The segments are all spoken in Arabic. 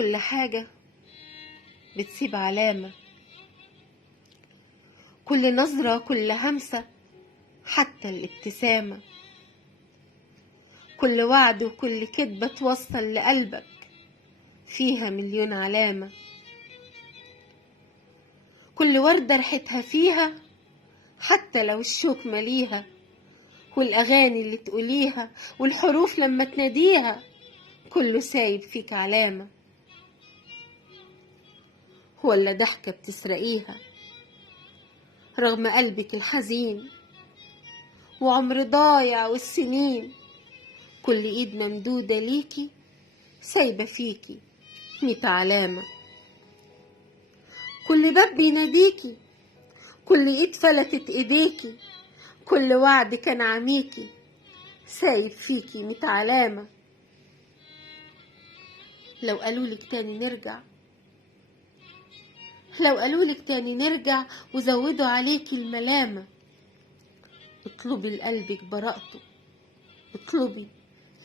كل حاجة بتسيب علامة، كل نظرة كل همسة حتى الابتسامة، كل وعد وكل كدبة توصل لقلبك فيها مليون علامة، كل وردة ريحتها فيها حتى لو الشوك مليها، والأغاني اللي تقوليها والحروف لما تناديها كله سايب فيك علامة. ولا ضحكة بتسرقيها رغم قلبك الحزين، وعمر ضايع والسنين كل ايد ممدودة ليكي سايبة فيكي 100 علامة، كل باب بيناديكي، كل ايد فلتت ايديكي، كل وعد كان عميكي سايب فيكي 100 علامة. لو قالولك تاني نرجع، لو قالولك تاني نرجع وزودوا عليكي الملامة، اطلبي لقلبك براءته، اطلبي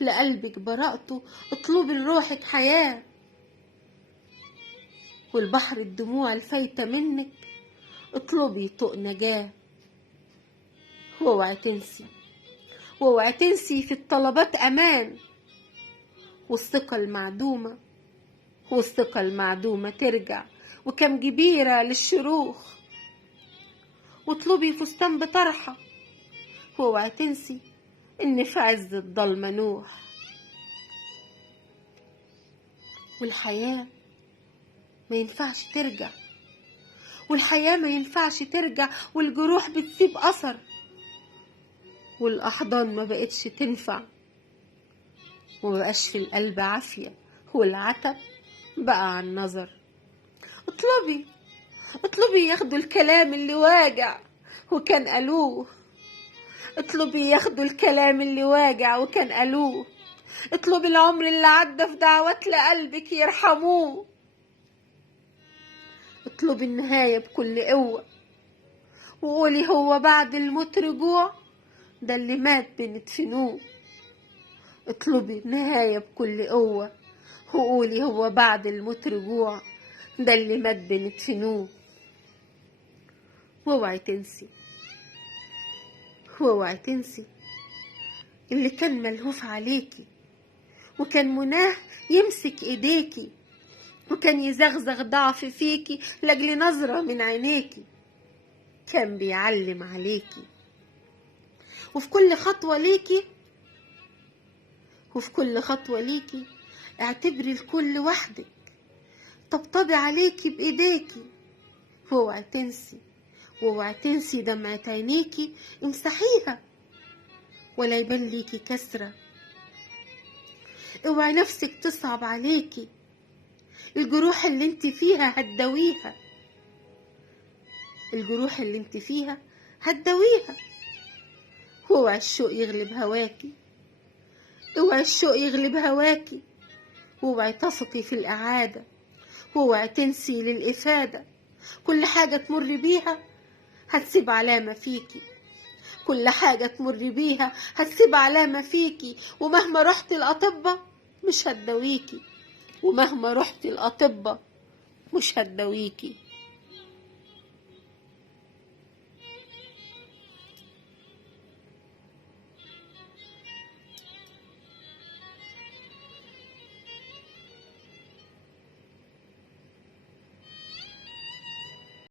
لقلبك براءته، اطلبي لروحك حياة، والبحر الدموع الفايتة منك اطلبي طوق نجاة. واوعي تنسي، واوعي تنسي في الطلبات امان، والثقة المعدومة، والثقة المعدومة ترجع، وكم جبيرة للشروخ، واطلبي فستان بطرحة، واوعي تنسي ان في عز الضلمة نوح. والحياة ما ينفعش ترجع، والحياة ما ينفعش ترجع، والجروح بتسيب أثر، والأحضان ما بقتش تنفع، وما بقاش في القلب عافية، والعتب بقى عن نظر. اطلبي، اطلبي ياخدوا الكلام اللي واجع وكان قالوه، اطلبي ياخدوا الكلام اللي واجع وكان قالوه، اطلبي العمر اللي عدى في دعوات لقلبك يرحموه، اطلبي النهاية بكل قوة، وقولي هو بعد الموت رجوع، ده اللي مات بندفنوه. اطلبي النهاية بكل قوة، وقولي هو بعد الموت رجوع، ده اللي مات بندفنوه. واوعي تنسي، واوعي تنسي اللي كان ملهوف عليكي، وكان مناه يمسك ايديكي، وكان يزغزغ ضعف فيكي لاجل نظرة من عينيكي، كان بيعلم عليكي. وفي كل خطوة ليكي، وفي كل خطوة ليكي اعتبري الكل وحدك، طبطبي عليكي بايديكي. واوعي تنسي، واوعي تنسي دمعة عينيكي امسحيها ولا يبان ليكي كسرة. اوعي نفسك تصعب عليكي، الجروح اللي انت فيها هتداويها، الجروح اللي انت فيها هتداويها. واوعي الشوق يغلب هواكي، اوعي الشوق يغلب هواكي، واوعي تثقي في الإعادة، واوعي تنسي للإفادة. كل حاجة تمر بيها هتسيب علامة فيكي، كل حاجة تمر بيها هتسيب علامة فيكي، ومهما رحت الأطباء مش هتداويكي، ومهما رحت الأطباء مش هتداويكي.